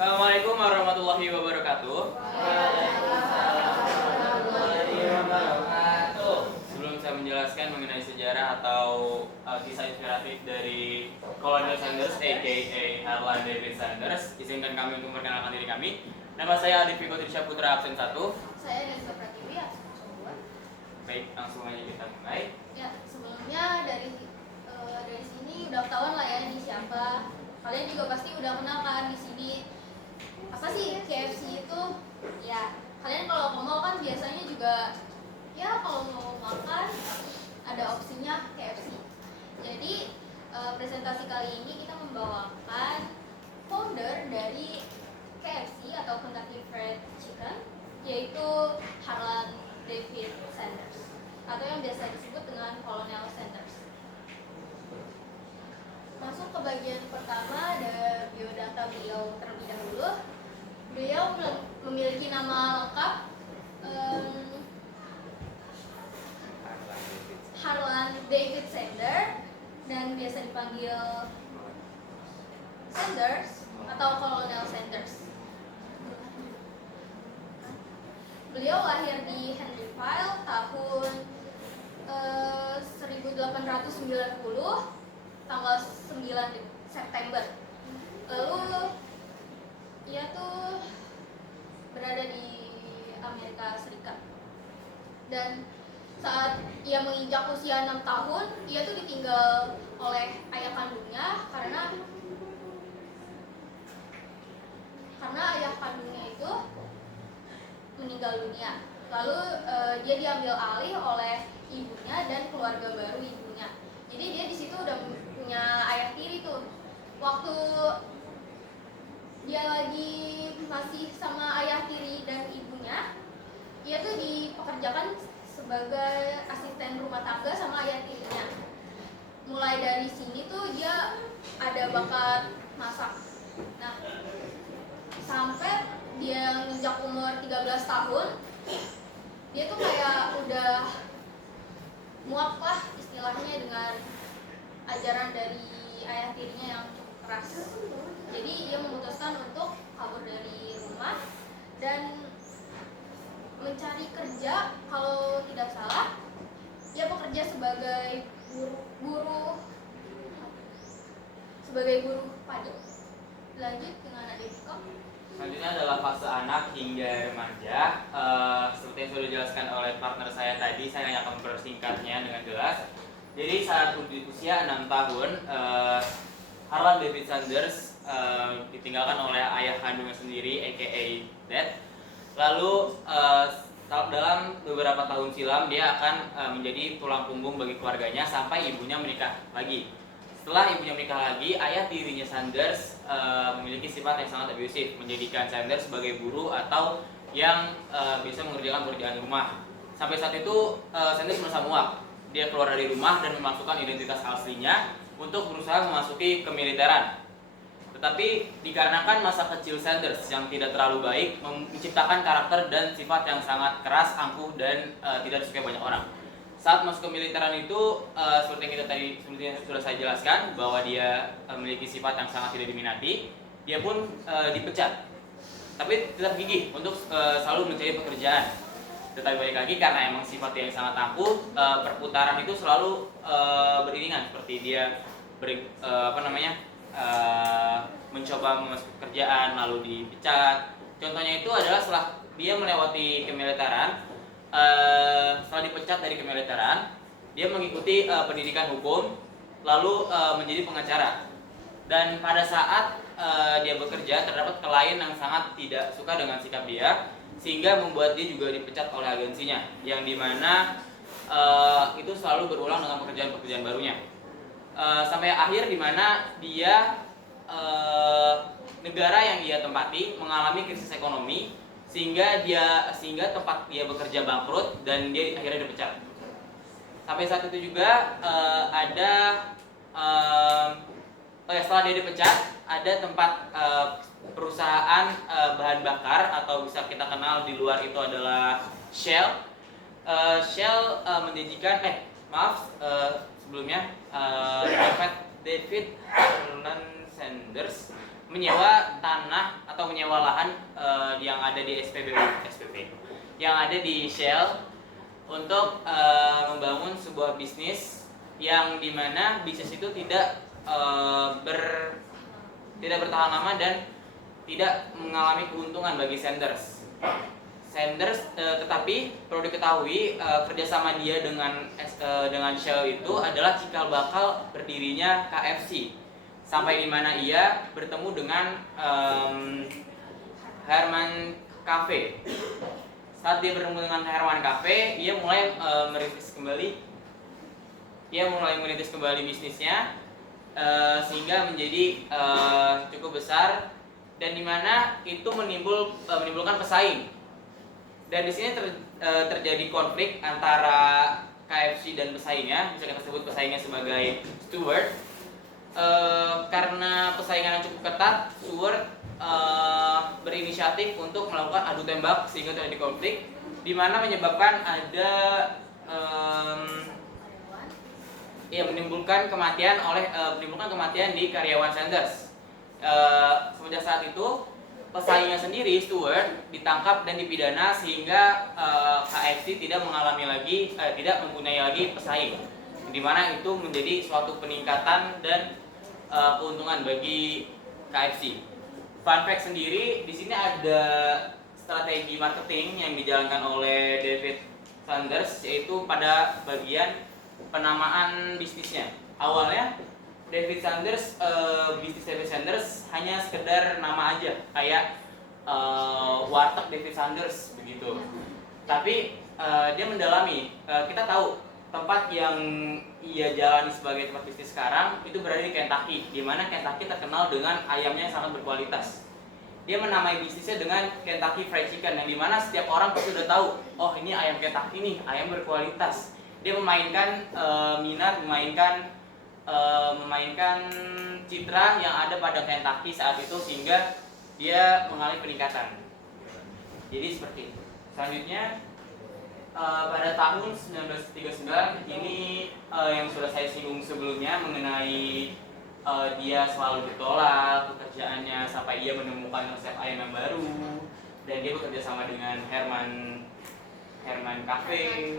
Assalamualaikum warahmatullahi wabarakatuh. Sebelum saya menjelaskan mengenai sejarah atau kisah inspiratif dari Colonel Sanders, aka Harlan David Sanders, izinkan kami untuk memperkenalkan diri kami. Nama saya Adit Viko Trisha Putra, absen 1. Saya Nisa Pratiwi, absen 2. Baik, langsung aja kita mulai. Ya, sebelumnya dari sini udah ketahuan lah ya ini siapa. Kalian juga pasti udah kenal kan di sini. Apa sih KFC itu? Ya, kalian kalau ke mall kan biasanya juga ya kalau mau makan ada opsinya KFC. Jadi presentasi kali ini kita membawakan founder dari KFC atau Kentucky Fried Chicken, yaitu Harlan David Sanders atau yang biasa disebut dengan Colonel Sanders. Masuk ke bagian pertama, ada biodata beliau terlebih dahulu. Beliau memiliki nama lengkap Harlan David Sanders dan biasa dipanggil Sanders atau Colonel Sanders. Beliau lahir di Henryville tahun 1890 tanggal 9 September. Lalu ia tuh berada di Amerika Serikat. Dan saat ia menginjak usia 6 tahun, ia tuh ditinggal oleh ayah kandungnya karena ayah kandungnya itu meninggal dunia. Lalu dia diambil alih oleh ibunya dan keluarga baru ibunya. Jadi dia di situ udah punya ayah tiri tuh. Waktu dia lagi masih sama ayah tiri dan ibunya, ia tuh dipekerjakan sebagai asisten rumah tangga sama ayah tirinya. Mulai dari sini tuh dia ada bakat masak. Nah, sampai dia menginjak umur 13 tahun, dia tuh kayak udah muak lah istilahnya dengan ajaran dari ayah tirinya yang cukup keras. Jadi ia memutuskan untuk kabur dari rumah dan mencari kerja. Kalau tidak salah, ia bekerja sebagai buruh padi. Lanjut dengan adik Viko. Selanjutnya adalah fase anak hingga remaja. Seperti yang sudah dijelaskan oleh partner saya tadi, saya hanya akan mempersingkatnya dengan jelas. Jadi saat usia 6 tahun, Harlan David Sanders ditinggalkan oleh ayah kandungnya sendiri, aka Dad. Lalu dalam beberapa tahun silam dia akan menjadi tulang punggung bagi keluarganya sampai ibunya menikah lagi. Setelah ibunya menikah lagi, ayah tirinya Sanders memiliki sifat yang sangat abusif, menjadikan Sanders sebagai buruh atau yang bisa mengerjakan pekerjaan rumah. Sampai saat itu Sanders merasa muak. Dia keluar dari rumah dan memasukkan identitas aslinya untuk berusaha memasuki kemiliteran. Tetapi dikarenakan masa kecil Sanders yang tidak terlalu baik, menciptakan karakter dan sifat yang sangat keras, angkuh, dan tidak disukai banyak orang. Saat masuk ke militeran itu, seperti yang sudah saya jelaskan, bahwa dia memiliki sifat yang sangat tidak diminati, dia pun dipecat. Tapi tetap gigih untuk selalu mencari pekerjaan. Tetapi balik lagi karena emang sifat yang sangat angkuh, perputaran itu selalu beriringan, seperti dia mencoba memasuk pekerjaan lalu dipecat. Contohnya itu adalah setelah dia melewati kemiliteran, setelah dipecat dari kemiliteran, dia mengikuti pendidikan hukum, lalu menjadi pengacara. Dan pada saat dia bekerja, terdapat klien yang sangat tidak suka dengan sikap dia, sehingga membuat dia juga dipecat oleh agensinya, yang dimana itu selalu berulang dengan pekerjaan-pekerjaan barunya. Sampai akhir dimana dia negara yang dia tempati mengalami krisis ekonomi, sehingga tempat dia bekerja bangkrut dan dia akhirnya dipecat. Sampai saat itu juga setelah dia dipecat, ada tempat perusahaan bahan bakar atau bisa kita kenal di luar itu adalah Shell. Shell menjanjikan sebelumnya David Harlan Sanders menyewa tanah atau menyewa lahan yang ada di SPBU yang ada di Shell untuk membangun sebuah bisnis yang dimana bisnis itu tidak bertahan lama dan tidak mengalami keuntungan bagi Sanders. Tetapi perlu diketahui kerjasama dia dengan Shell itu adalah cikal bakal berdirinya KFC, sampai di mana ia bertemu dengan Herman Cafe. Saat dia bertemu dengan Herman Cafe, ia mulai merintis kembali bisnisnya sehingga menjadi cukup besar, dan di mana itu menimbulkan pesaing. Dan di sini terjadi konflik antara KFC dan pesaingnya, bisa kita sebut pesaingnya sebagai Stewart. Karena persaingan yang cukup ketat, Stewart berinisiatif untuk melakukan adu tembak sehingga terjadi konflik, di mana menyebabkan ada menimbulkan kematian di karyawan Sanders. Semenjak saat itu pesaingnya sendiri, Stewart, ditangkap dan dipidana sehingga KFC tidak mempunyai lagi pesaing, di mana itu menjadi suatu peningkatan dan keuntungan bagi KFC. Fun fact sendiri, di sini ada strategi marketing yang dijalankan oleh David Sanders, yaitu pada bagian penamaan bisnisnya. Awalnya bisnis David Sanders hanya sekedar nama aja, kayak warteg David Sanders begitu. Tapi dia mendalami. Kita tahu tempat yang ia jalani sebagai tempat bisnis sekarang itu berada di Kentucky, di mana Kentucky terkenal dengan ayamnya yang sangat berkualitas. Dia menamai bisnisnya dengan Kentucky Fried Chicken, yang dimana setiap orang pasti sudah tahu, oh ini ayam Kentucky nih, ayam berkualitas. Dia memainkan citra yang ada pada Kentucky saat itu, sehingga dia mengalami peningkatan. Jadi seperti itu. Selanjutnya pada tahun 1939 ini yang sudah saya singgung sebelumnya mengenai dia selalu ditolak pekerjaannya sampai ia menemukan resep ayam yang baru, dan dia bekerja sama dengan Herman Cafe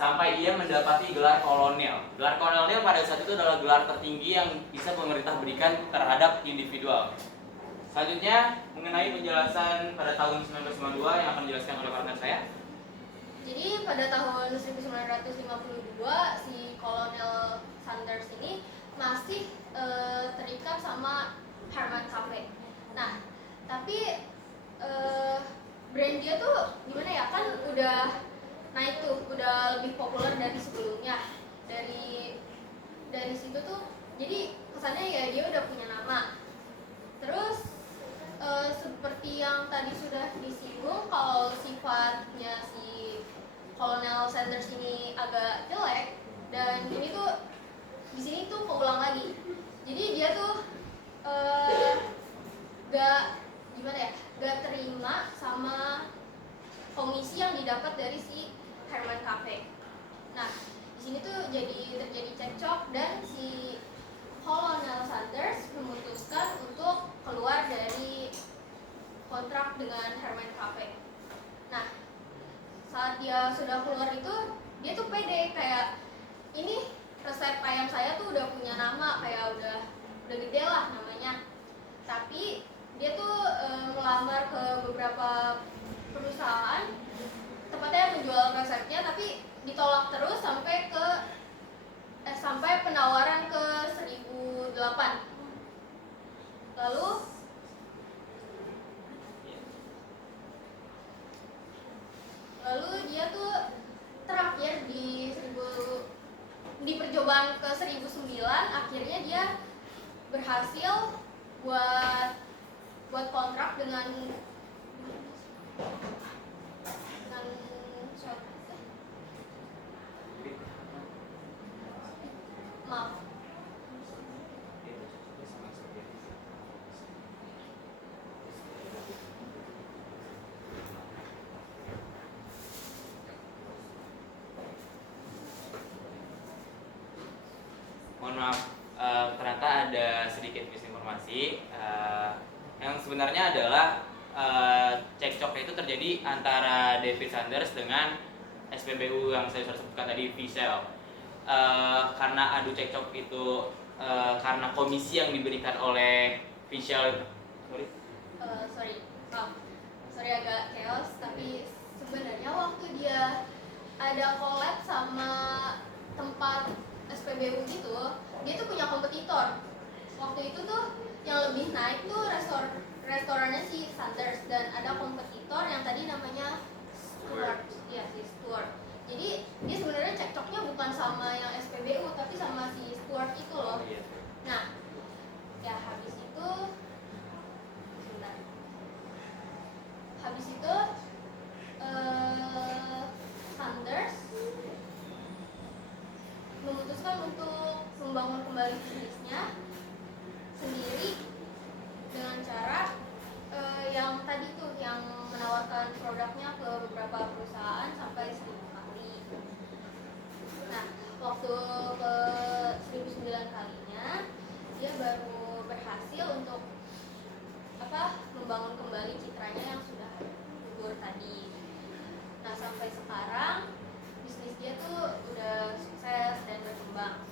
sampai ia mendapati gelar kolonel. Gelar kolonel pada saat itu adalah gelar tertinggi yang bisa pemerintah berikan terhadap individual. Selanjutnya mengenai penjelasan pada tahun 1952 yang akan dijelaskan oleh partner saya. Jadi pada tahun 1952 si Kolonel Sanders ini masih terikat sama Herman Cafe. Nah, tapi brand dia tuh gimana ya, kan udah naik tuh, udah lebih populer dari sebelumnya. Dari situ tuh jadi kesannya ya dia udah punya nama. Terus seperti yang tadi sudah disinggung, kalau sifatnya si Kolonel Sanders ini agak jelek, dan ini tuh di sini tuh keulang lagi. Jadi dia tuh gak terima sama komisi yang didapat dari si Herman Cafe. Nah, di sini tuh terjadi cekcok, dan si Kolonel Sanders memutuskan untuk keluar dari kontrak dengan Herman Cafe. Nah, saat dia sudah keluar itu, dia tuh pede, kayak ini resep ayam saya tuh udah punya nama, kayak udah gede lah namanya. Tapi dia tuh melamar ke beberapa perusahaan, tepatnya menjual resepnya, tapi ditolak terus sampai penawaran ke 1008. Lalu dia tuh terakhir di percobaan ke 1009, akhirnya dia berhasil buat kontrak dengan maaf. Mohon maaf, ternyata ada sedikit misinformasi. sebenarnya adalah cekcok itu terjadi antara David Sanders dengan SPBU yang saya sudah sebutkan tadi, Vishal. Karena adu cekcok itu karena komisi yang diberikan oleh Vishal, sorry agak chaos, tapi sebenarnya waktu dia ada collab sama tempat SPBU gitu, dia tuh punya kompetitor. Waktu itu tuh yang lebih naik tuh restorannya si Sanders, dan ada kompetitor yang tadi namanya Stuart. Iya, si Stuart. Jadi dia sebenarnya cekcoknya bukan sama yang SPBU tapi sama si Stuart itu loh. Nah, ya habis itu Sanders memutuskan untuk membangun kembali bisnisnya sendiri dengan cara yang tadi tuh, yang menawarkan produknya ke beberapa perusahaan sampai 1000 kali. Nah, waktu ke 1009 kalinya dia baru berhasil untuk membangun kembali citranya yang sudah gugur tadi. Nah, sampai sekarang bisnis dia tuh udah sukses dan berkembang.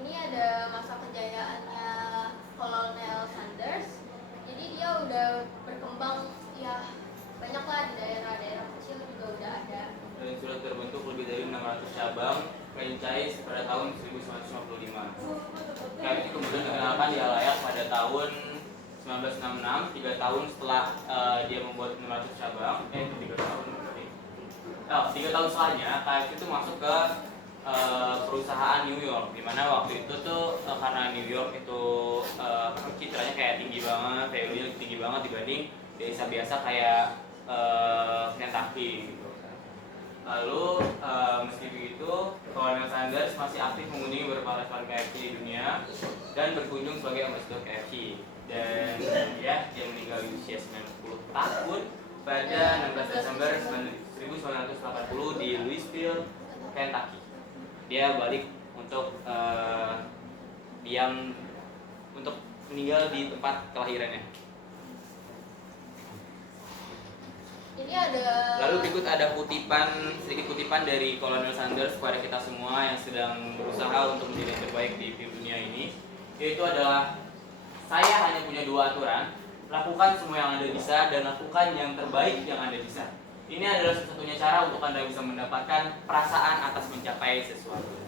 Ini ada masa kejayaannya Kolonel Sanders. Jadi dia udah berkembang ya banyak lah, di daerah-daerah kecil juga udah ada. Dan sudah terbentuk lebih dari 600 cabang franchise pada tahun 1955. KFC kemudian dikenalkan di halayak pada tahun 1966, 3 tahun setelah dia membuat 600 cabang. 3 tahun berarti. 3 tahun setelahnya KFC itu masuk ke perusahaan New York, dimana waktu itu tuh karena New York itu citranya kayak tinggi banget, value-nya tinggi banget dibanding desa biasa kayak Kentucky gitu. Lalu meski begitu, Colonel Sanders masih aktif mengunjungi beberapa restoran KFC di dunia dan berkunjung sebagai ambassador KFC. Dan dia meninggal di usia 90 tahun pada 16 Desember 1980 di Louisville, Kentucky. Dia balik untuk meninggal di tempat kelahirannya. Jadi ada. Lalu berikut ada sedikit kutipan dari Colonel Sanders kepada kita semua yang sedang berusaha untuk menjadi yang terbaik di dunia ini, yaitu adalah, saya hanya punya 2 aturan: lakukan semua yang Anda bisa dan lakukan yang terbaik yang Anda bisa. Ini adalah satu-satunya cara untuk Anda bisa mendapatkan perasaan atas mencapai sesuatu.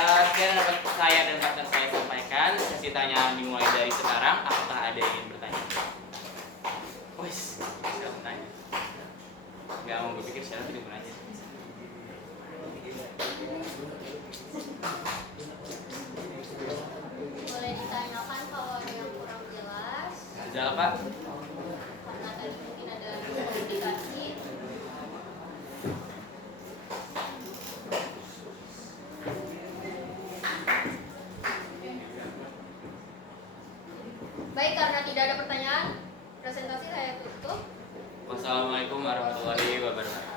Sekian dapat saya dan partner saya sampaikan. Sesi tanya dimulai dari sekarang. Apakah ada yang ingin bertanya? Wis, saya bertanya. Gak mau berpikir, saya tidak bertanya. Boleh ditanyakan kalau ada yang kurang jelas. Jelas, Pak? Karena tadi mungkin ada komunikasi. Baik, karena tidak ada pertanyaan, presentasi saya tutup. Wassalamualaikum warahmatullahi wabarakatuh.